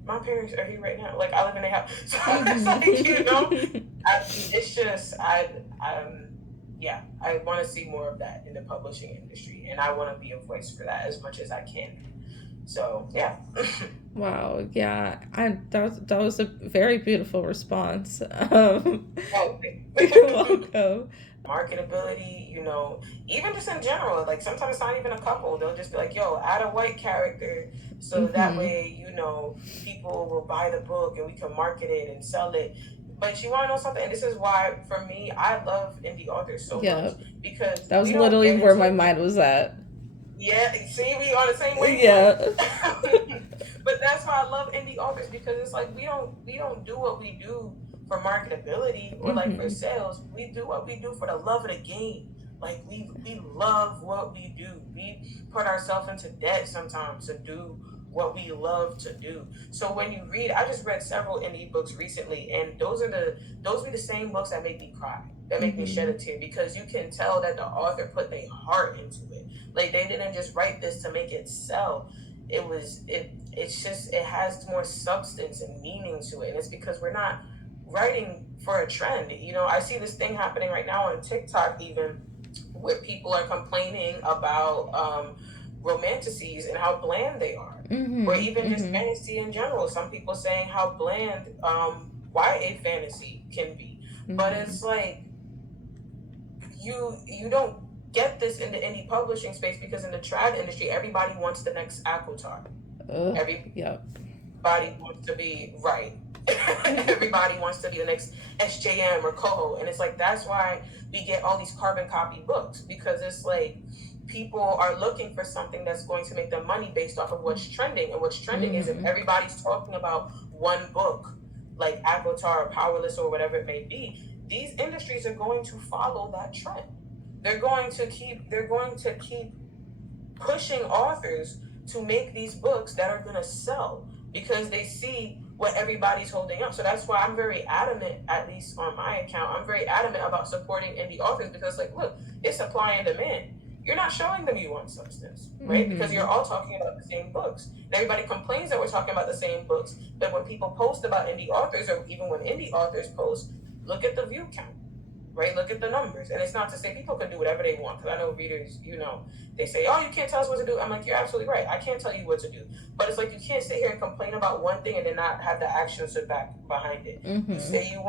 my parents are here right now. Like, I live in their house, so it's like, Mm-hmm. it's just yeah, I want to see more of that in the publishing industry, and I want to be a voice for that as much as I can. So yeah. Wow, yeah, that was a very beautiful response. Oh, You're welcome. marketability, even just in general, like sometimes it's not even a couple. They'll just be like, yo, add a white character so that Mm-hmm. way, people will buy the book and we can market it and sell it. But you want to know something? And this is why, for me, I love indie authors so much, Yeah, because that was we don't literally get where into my it. mind was at. Yeah, see, we on the same wavelength. Yeah. But that's why I love indie authors, because it's like we don't do what we do for marketability or like for Mm-hmm. sales. We do what we do for the love of the game. Like we love what we do. We put ourselves into debt sometimes to do what we love to do. So when you read, I just read several indie books recently, and those be the same books that make me cry, that make me shed Mm-hmm. a tear, because you can tell that the author put their heart into it. Like they didn't just write this to make it sell. It's just, it has more substance and meaning to it, and it's because we're not writing for a trend. I see this thing happening right now on TikTok, even where people are complaining about romanticides and how bland they are, or Mm-hmm. even just Mm-hmm. fantasy in general. Some people saying how bland YA fantasy can be. But Mm-hmm. it's like, you don't get this in the indie publishing space, because in the trad industry, everybody wants the next Avatar. Ugh. Everybody Yep. wants to be right. Everybody wants to be the next SJM or Coho. And it's like, that's why we get all these carbon copy books, because it's like people are looking for something that's going to make them money based off of what's trending. And what's trending is, if Mm-hmm. everybody's talking about one book, like Avatar or Powerless or whatever it may be, these industries are going to follow that trend. They're going to keep pushing authors to make these books that are going to sell, because they see what everybody's holding up. So that's why I'm very adamant, at least on my account, I'm very adamant about supporting indie authors, because, like, look, it's supply and demand. You're not showing them you want substance, right? Because you're Mm-hmm. all talking about the same books. And everybody complains that we're talking about the same books. But when people post about indie authors, or even when indie authors post, look at the view count, right? Look at the numbers. And it's not to say people can do whatever they want, because I know readers, they say, oh, you can't tell us what to do. I'm like, you're absolutely right. I can't tell you what to do. But it's like, you can't sit here and complain about one thing and then not have the actions to back behind it. You Mm-hmm. say you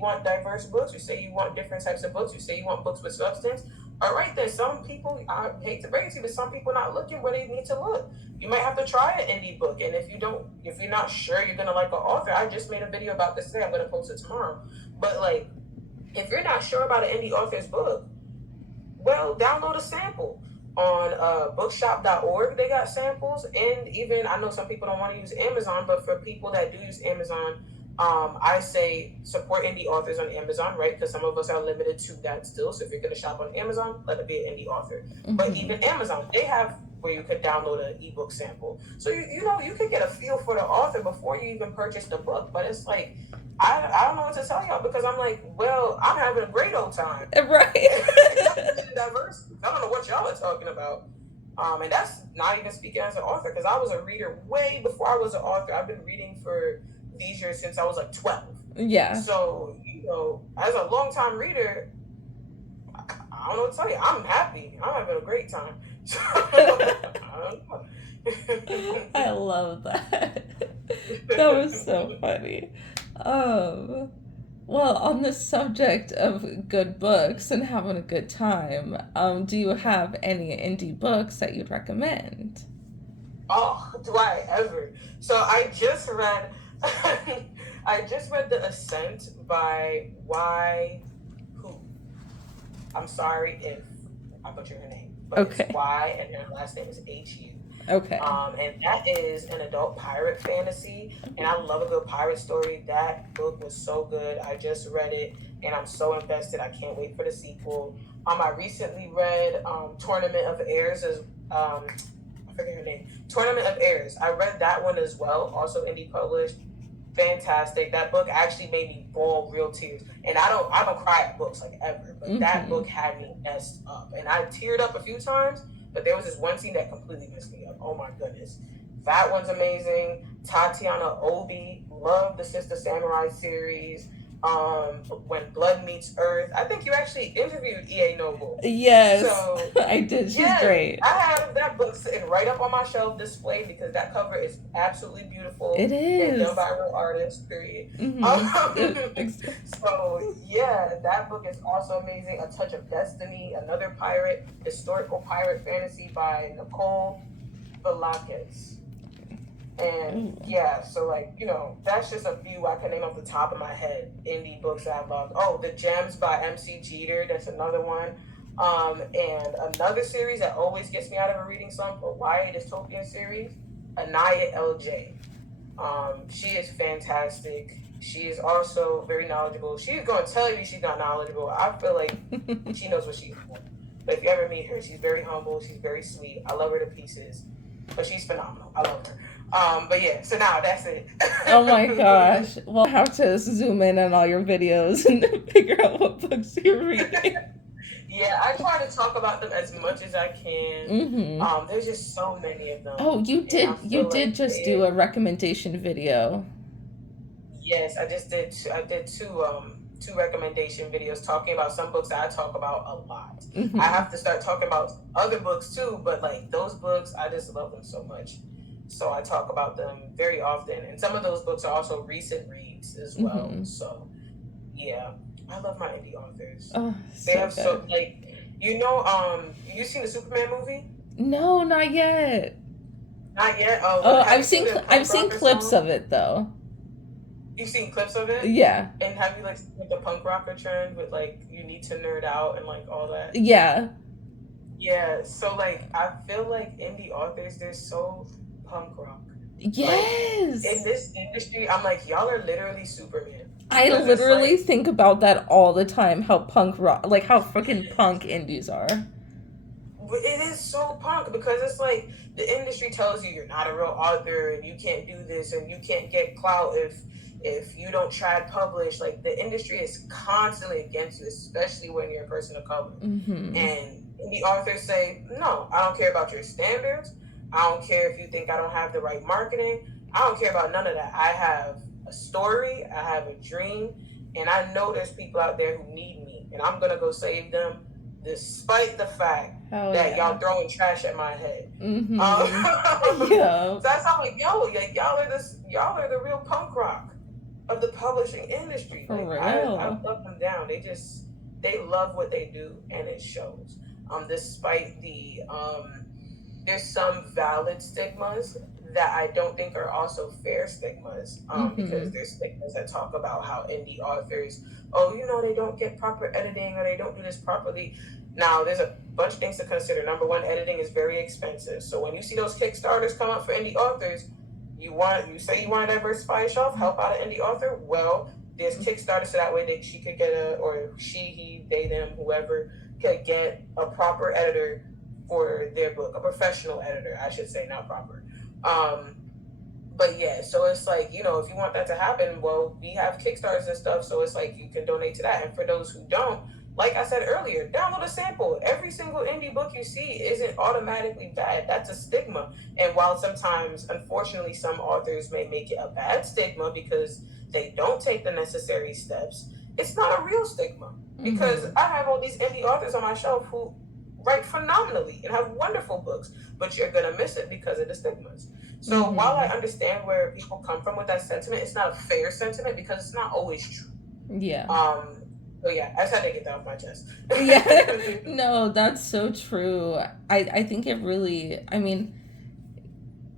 want diverse books. You say you want different types of books. You say you want books with substance. All right, then some people, I hate to break it to you, but some people not looking where they need to look. You might have to try an indie book. And if you're not sure you're gonna like an author, I just made a video about this today. I'm gonna post it tomorrow. But like, if you're not sure about an indie author's book, well, download a sample on bookshop.org. They got samples. And even, I know some people don't want to use Amazon, but for people that do use Amazon, I say support indie authors on Amazon, right? Because some of us are limited to that still. So if you're going to shop on Amazon, let it be an indie author. But Mm-hmm. even Amazon, they have where you could download an ebook sample. So you can get a feel for the author before you even purchase the book. But it's like, I don't know what to tell y'all, because I'm like, well, I'm having a great old time. Right. Diversity. I don't know what y'all are talking about. And that's not even speaking as an author, because I was a reader way before I was an author. I've been reading for leisure since I was like 12. Yeah. So, as a long time reader, I don't know what to tell you. I'm happy. I'm having a great time. So, I don't I love that. That was so funny. Um, well, on the subject of good books and having a good time, do you have any indie books that you'd recommend? Oh, do I ever? So I just read, I just read The Ascent by Y. Who? I'm sorry if I butcher her name, but it's Okay. Y and her last name is HU. Okay. And that is an adult pirate fantasy, and I love a good pirate story. That book was so good. I just read it, and I'm so invested. I can't wait for the sequel. I recently read Tournament of Heirs, as I forget her name. Tournament of Heirs. I read that one as well, also indie published. Fantastic. That book actually made me bawl real tears. And I don't cry at books like ever, but that Mm-hmm. book had me messed up. And I teared up a few times, but there was this one scene that completely messed me up. Oh my goodness. That one's amazing. Tatiana Obi, love the Sister Samurai series. When Blood Meets Earth. I think you actually interviewed EA Noble. Yes, So I did. She's yes, great. I have that book sitting right up on my shelf display, because that cover is absolutely beautiful It and done is. by a real artist, period. Mm-hmm. So yeah, that book is also amazing. A Touch of Destiny, another pirate, historical pirate fantasy by Nicole Velasquez. And Ooh. yeah, so like, that's just a few I can name off the top of my head, indie books I love. Oh, The Gems by MC Jeter, that's another one. And another series that always gets me out of a reading slump, a YA dystopian series, Anaya LJ. She is fantastic. She is also very knowledgeable. She's going to tell you she's not knowledgeable. I feel like she knows what she's doing. But if you ever meet her, she's very humble. She's very sweet. I love her to pieces. But she's phenomenal. I love her. But yeah, so now that's it. Oh my gosh. Well, I have to zoom in on all your videos and figure out what books you're reading. Yeah, I try to talk about them as much as I can. Mm-hmm. There's just so many of Oh, them, and I you feel did like just do a recommendation video. yes, I just did. I did two recommendation videos talking about some books that I talk about a lot. I Mm-hmm. have to start talking about other books too, but like those books, I just love them so much. So I talk about them very often, and some of those books are also recent reads as well. Mm-hmm. So yeah, I love my indie authors. Oh, They so have good. so like you seen the Superman movie? No, not yet. Not yet. Oh, Oh, have you seen the I've punk seen rocker clips song? of it though. You've seen clips of it? Yeah. And have you like seen like, the punk rocker trend with like you need to nerd out and like all that? Yeah. Yeah. So like I feel like indie authors they're so punk rock. Like in Yes. this industry, I'm like y'all are literally Superman I because it's literally like think about that all the time. How punk rock, like how freaking punk indies are. it is so punk because it's like the industry tells you you're not a real author and you can't do this and you can't get clout if you don't try to publish. Like the industry is constantly against you, especially when you're a person of color. Mm-hmm. And the authors say, no, I don't care about your standards. I don't care if you think I don't have the right marketing. I don't care about none of that. I have a story, I have a dream, and I know there's people out there who need me, and I'm gonna go save them, despite the fact Hell that yeah. y'all throwing trash at my head. Mm-hmm. So Yeah. that's how I'm like, yo, like y'all are the real punk rock of the publishing industry. For Like I real. love them down. They love what they do and it shows. Despite there's some valid stigmas that I don't think are also fair stigmas. Mm-hmm. Because there's stigmas that talk about how indie authors, oh, they don't get proper editing or they don't do this properly. Now, there's a bunch of things to consider. Number one, editing is very expensive. So when you see those Kickstarters come up for indie authors, you say you want to diversify your shelf, help out an indie author. Well, there's Kickstarter so that way she could get or she, he, they, them, whoever could get a proper editor for their book, a professional editor, I should say, not proper. But yeah, so it's like, if you want that to happen, well, we have Kickstarters and stuff, so it's like you can donate to that. And for those who don't, like I said earlier, download a sample. Every single indie book you see isn't automatically bad. That's a stigma. And while sometimes, unfortunately, some authors may make it a bad stigma because they don't take the necessary steps, it's not a real stigma. Because Mm-hmm. I have all these indie authors on my shelf who write phenomenally and have wonderful books, but you're going to miss it because of the stigmas. So while I Mm-hmm. understand where people come from with that sentiment, it's not a fair sentiment because it's not always true. Yeah. Um, so yeah, I just had to get that off my chest. Yeah. No, that's so true. I think it really, I mean,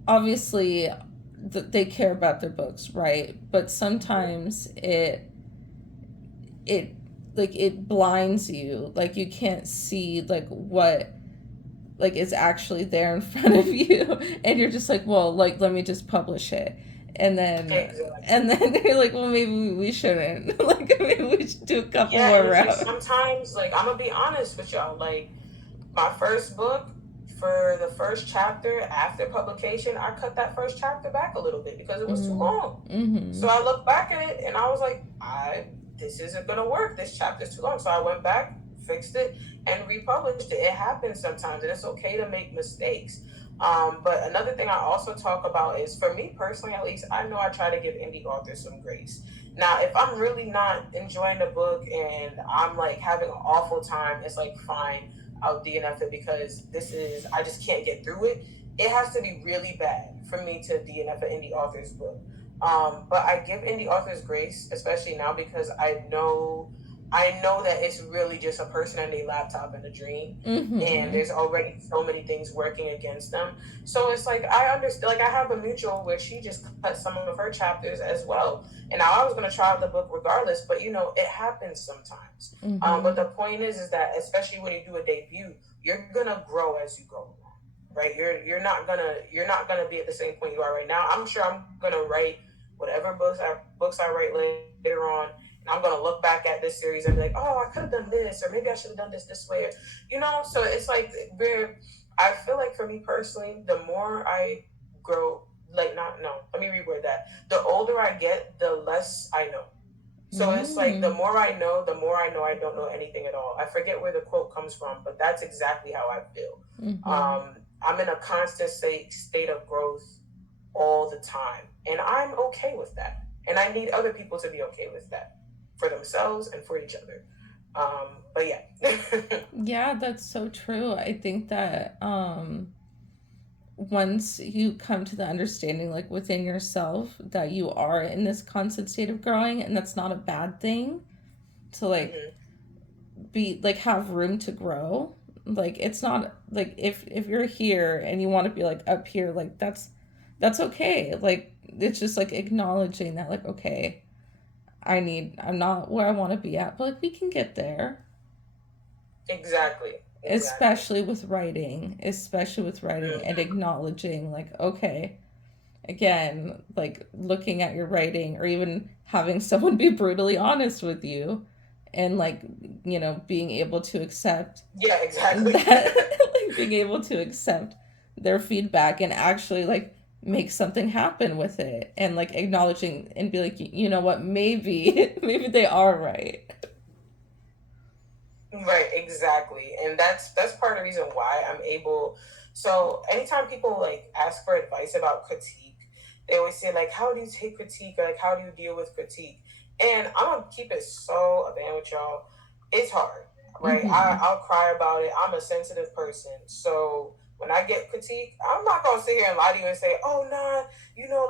obviously they care about their books, right? But sometimes it like it blinds you. Like you can't see like what like is actually there in front of you and you're just like, well, like let me just publish it. And then Exactly. you're like, well, maybe we shouldn't. Like maybe we should do a couple Yeah, more and it's like rounds. sometimes, like I'm gonna be honest with y'all, like my first book, for the first chapter after publication, I cut that first chapter back a little bit because it was too Mm-hmm. long. Mm-hmm. So I looked back at it and I was like, I this isn't gonna work. This chapter's too long. So I went back, fixed it, and republished it. It happens sometimes, and it's okay to make mistakes. But another thing I also talk about is, for me personally, at least, I know I try to give indie authors some grace. Now, if I'm really not enjoying the book and I'm like having an awful time, it's like fine, I'll DNF it because I just can't get through it. It has to be really bad for me to DNF an indie author's book. But I give indie authors grace, especially now because I know that it's really just a person and a laptop and a dream, and Mm-hmm. there's already so many things working against them. So it's like I understand. Like I have a mutual where she just cut some of her chapters as well, and now I was going to try the book regardless, but it happens sometimes. Mm-hmm. But the point is that especially when you do a debut, you're gonna grow as you go along. right? You're not gonna be at the same point you are right now. I'm sure I'm gonna write whatever books I write later on, and I'm gonna look back at this series and be like, oh, I could have done this, or maybe I should have done this way, So it's like I feel like for me personally, the more I grow, like not no, let me reword that. The older I get, the less I know. So it's like the Mm. more I know, the more I know I don't know anything at all. I forget where the quote comes from, but that's exactly how I feel. Mm-hmm. I'm in a constant state of growth all the time, and I'm okay with that. And I need other people to be okay with that for themselves and for each other. But yeah. Yeah, that's so true. I think that once you come to the understanding, like within yourself, that you are in this constant state of growing, and that's not a bad thing to like Hmm. be like have room to grow. Like it's not like if you're here and you want to be like up here, like that's okay. Like it's just like acknowledging that, like, okay, I'm not where I want to be at, but like we can get there. Exactly. Exactly. Especially with writing and Hmm. acknowledging, like, okay, again, like looking at your writing, or even having someone be brutally honest with you, and like, being able to accept Yeah. Exactly. that, like being able to accept their feedback and actually like make something happen with it, and like acknowledging and be like, you know what, maybe maybe they are right. Right, exactly. And that's part of the reason why I'm able. So anytime people like ask for advice about critique, they always say like, how do you take critique, or like how do you deal with critique? And I'm gonna keep it so abandoned with y'all. It's hard, right? Mm-hmm. I'll cry about it. I'm a sensitive person. So when I get critique, I'm not gonna sit here and lie to you and say, oh nah,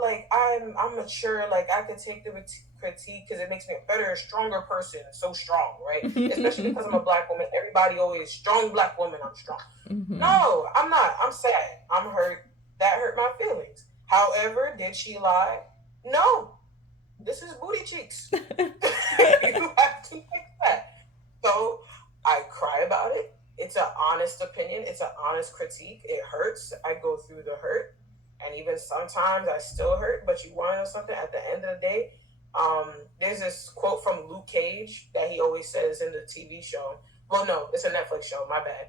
like I'm mature, like I can take the critique because it makes me a better, stronger person, so strong, right? Especially because I'm a black woman. Everybody always strong black woman. I'm strong. Mm-hmm. No, I'm not. I'm sad. I'm hurt. That hurt my feelings. However, did she lie? No. This is booty cheeks. You have to fix that. So I cry about it. It's an honest opinion. It's an honest critique. It hurts. I go through the hurt, and even sometimes I still hurt. But you want to know something? At the end of the day, there's this quote from Luke Cage that he always says in the TV show. Well, no, it's a Netflix show. My bad.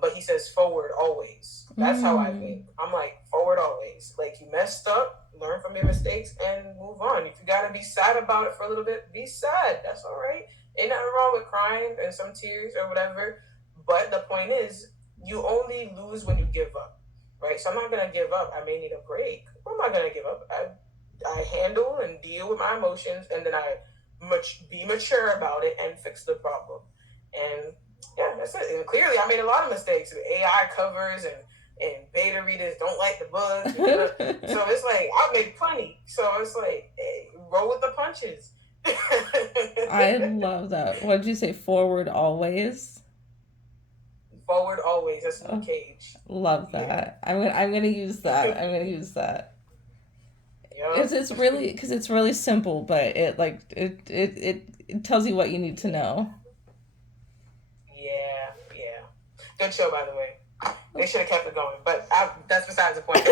But he says forward always. That's how I Mm. think. I'm like forward always. Like you messed up, learn from your mistakes, and move on. If you gotta be sad about it for a little bit, be sad. That's all right. Ain't nothing wrong with crying and some tears or whatever. But the point is, you only lose when you give up, right? So I'm not gonna give up. I may need a break. What am I gonna give up? I handle and deal with my emotions, and then I be mature about it and fix the problem. And yeah, that's it. And clearly, I made a lot of mistakes with AI covers and beta readers don't like the bugs. So it's like I made plenty. So it's like, hey, roll with the punches. I love that. What did you say? Forward always. Forward always. That's Luke Oh, Cage. love Yeah. that. I'm gonna use that. I'm gonna use that. Yeah. It's really simple, but it tells you what you need to know. Yeah. Yeah. Good show, by the way. They should have kept it going, but that's besides the point.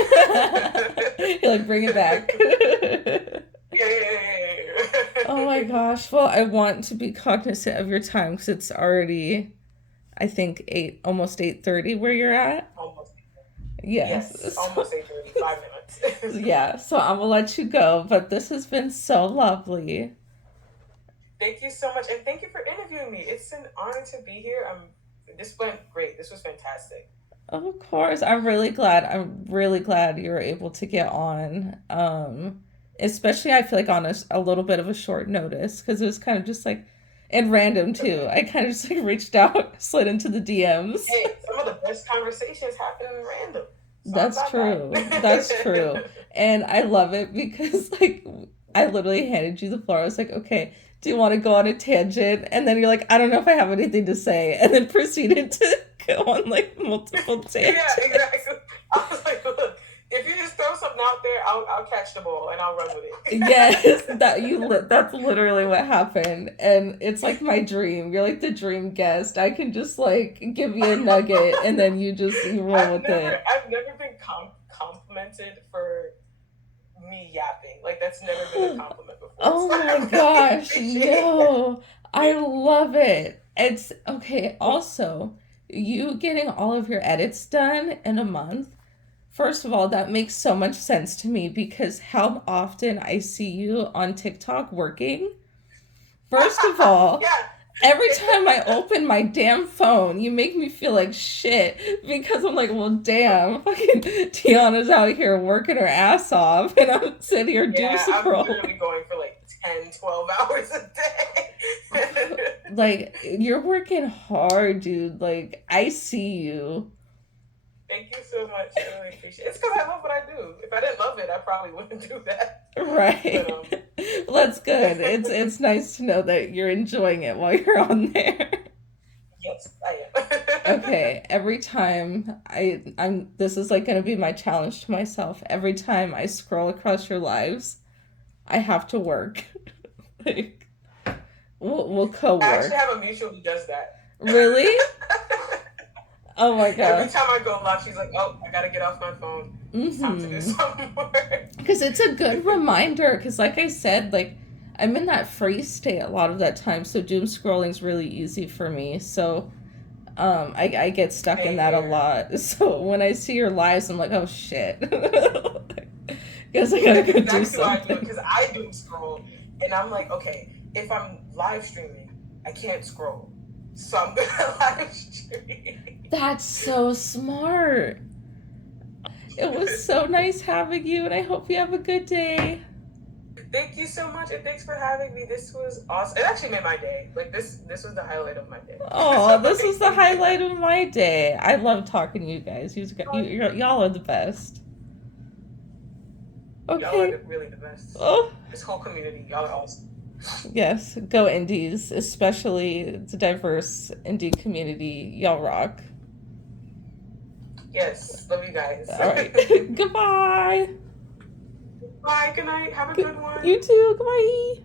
You're like, bring it back. Yeah, yeah, yeah, Oh my yeah. gosh. Well, I want to be cognizant of your time because it's already, I think, almost 8:30 where you're at. Almost. Yes, Yes. almost 8:35 minutes. Yeah. So I'm gonna let you go, but this has been so lovely. Thank you so much, and thank you for interviewing me. It's an honor to be here. This went great. This was fantastic. Of course. I'm really glad you were able to get on. Especially I feel like on a little bit of a short notice because it was kind of just like, and random too. I kind of just like reached out, slid into the DMs. Hey, some of the best conversations happen in random, so I'm That's not mad. true. That's true. And I love it because like I literally handed you the floor. I was like, okay, do you want to go on a tangent? And then you're like, I don't know if I have anything to say. And then proceeded to go on like multiple Yeah, tangents. exactly. I was like, look, if you just throw something out there, I'll catch the ball and I'll run with Yes, it. that's literally what happened. And it's like my dream. You're like the dream guest. I can just like give you a nugget and then you roll with it. I've I've never been complimented for me yapping. Like that's never been a compliment before. So Oh I my really gosh, appreciate no. I love it. It's okay. Also, you getting all of your edits done in a month. First of all, that makes so much sense to me because how often I see you on TikTok working. First of all, yeah. every time I open my damn phone, you make me feel like shit because I'm like, well, damn, fucking Tiana's out here working her ass off, and I'm sitting here doom Yeah, I'm scrolling. literally going for like 10, 12 hours a day. Like, you're working hard, dude. Like, I see you. Thank you so much. I really appreciate it. It's because I love what I do. If I didn't love it, I probably wouldn't do that. But Right. Well, that's good. It's nice to know that you're enjoying it while you're on there. yes, I am. Okay, every time I'm this is like gonna be my challenge to myself. Every time I scroll across your lives, I have to work. Like we'll I actually co-work. have a mutual who does that. Really? Oh my Every god. time I go live, she's like, "Oh, I gotta get off my phone. It's time to do Mm-hmm. some more." Because it's a good reminder. Because like I said, like I'm in that freeze state a lot of that time, so doom scrolling is really easy for me. So I get stuck in Same that a here. lot. So when I see your lives, I'm like, oh shit. Guess I gotta That's go do exactly why I do it something. because I do scroll, and I'm like, okay, if I'm live streaming, I can't scroll, so I'm gonna live stream. That's so smart. It was so nice having you, and I hope you have a good day. Thank you so much, and thanks for having me. This was awesome. It actually made my day. Like this was the highlight of my day. Oh, So this was thank the you. highlight of my day. I love talking to you guys. Y'all are the best. Y'all are Okay. really the best. Oh, This whole community, y'all are awesome. yes. Go Indies, especially the diverse indie community. Y'all rock. Yes, love you guys. All right. Goodbye. Bye. Good night. Have a good one. You too. Goodbye.